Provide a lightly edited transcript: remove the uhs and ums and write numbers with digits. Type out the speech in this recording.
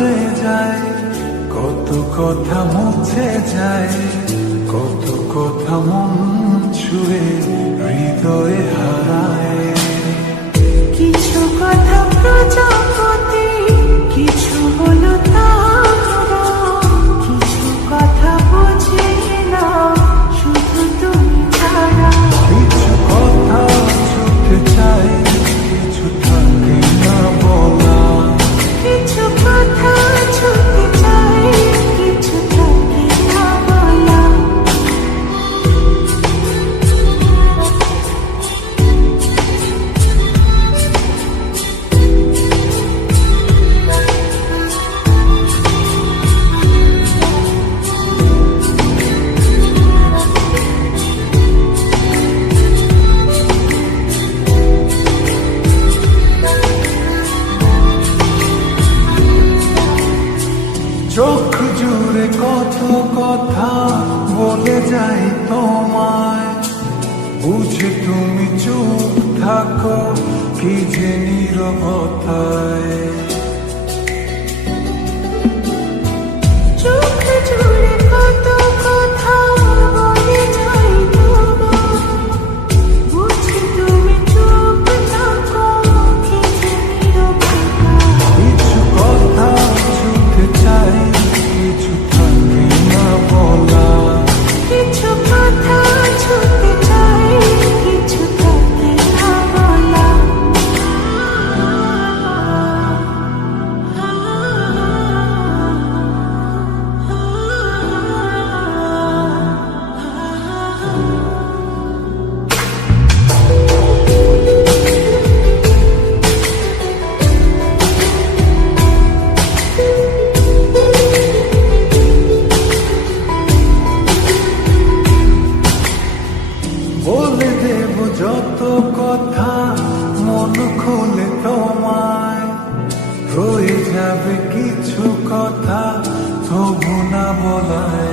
উড়ে যায়, কত কথা মুছে যায়, কত কথা মন ছুঁয়ে হৃদয়ে হারায়। কিছু কথা প্রজাপতি, কিছু হলো তারা, কিছু কথা বোঝে না শুধু তুমি ছাড়া। কিছু কথা ছুটে চাই, কিছু থাকে না বলা। কিছু কথা ছুটে চাই, কিছু থাকে না বলা। চোখ জুড়ে কত কথা বলে যাই তোমায়, বুঝে তুমি চুপ থাকো কি যে নীরবতায়। চোখ জুড়ে কত কথা বলে যাই তোমায়, বুঝি তুমি চুপ থাকো কি যে নীরবতায়। কিছু কথা ছুটে চাই, কিছু থাকে না বলা। কিছু কথা ছুটে চাই, কিছু থাকে না বলা। বলে দেব যত কথা মন খুলে তোমায়, রয়ে যাবে কিছু কথা তবু না বলায়।